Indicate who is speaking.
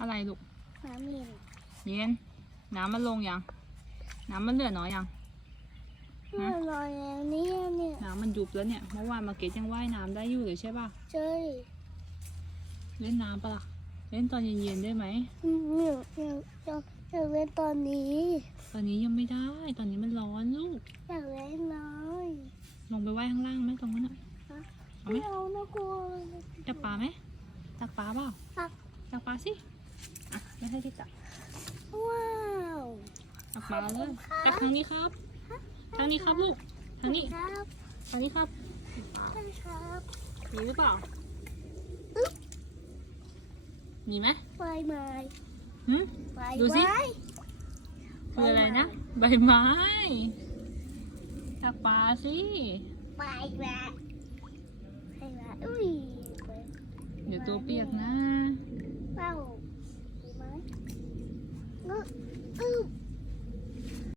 Speaker 1: อะไรลูก
Speaker 2: น้ำเย็น
Speaker 1: เย็นน้ำมันลงยัง น้ำมันเหลือน้อยยังฮะ
Speaker 2: เมื่อรอยแล้วเนี่ยเนี่ย
Speaker 1: น้ำมันยุบแล้วเนี่ย เมื่อวานมาเกตยังว่ายน้ำได้อยู่เลยใช่ป่ะ
Speaker 2: เจ้ย
Speaker 1: เล่นน้ำปะล่ะ เล่นตอนเย็นๆได้ไหม
Speaker 2: หนูอยากอยากอยากเล่นตอนนี้
Speaker 1: ตอนนี้ยังไม่ได้ ตอนนี้มันร้อนลูก
Speaker 2: อยากเล่นน้อย
Speaker 1: ลงไปว่ายข้างล่างไหมตรงนั้นน่ะเอาไหม
Speaker 2: ไม่เอานะกลัว
Speaker 1: จับปลาไหมตักปลาเปล่า
Speaker 2: ตัก
Speaker 1: ตักปลาสิอะ ไม่ให้ที่จับ
Speaker 2: ว้าว
Speaker 1: ตักปลาเลยไปทางนี้ครับ ทางนี้ครับลูก ทางนี้
Speaker 2: ครับ
Speaker 1: ทางนี้ครับ
Speaker 2: ใช่ครับ
Speaker 1: มีหรือเปล่า มีไหม
Speaker 2: ใบไม้
Speaker 1: หึ
Speaker 2: ใบ
Speaker 1: ดูสิ
Speaker 2: ไม้
Speaker 1: คืออะไรนะ ใบไม้ตักปลาสิ
Speaker 2: ใบไม้ใบไม้อุ้ย
Speaker 1: เดี๋ยวตัวเปียกนะ
Speaker 2: เป้า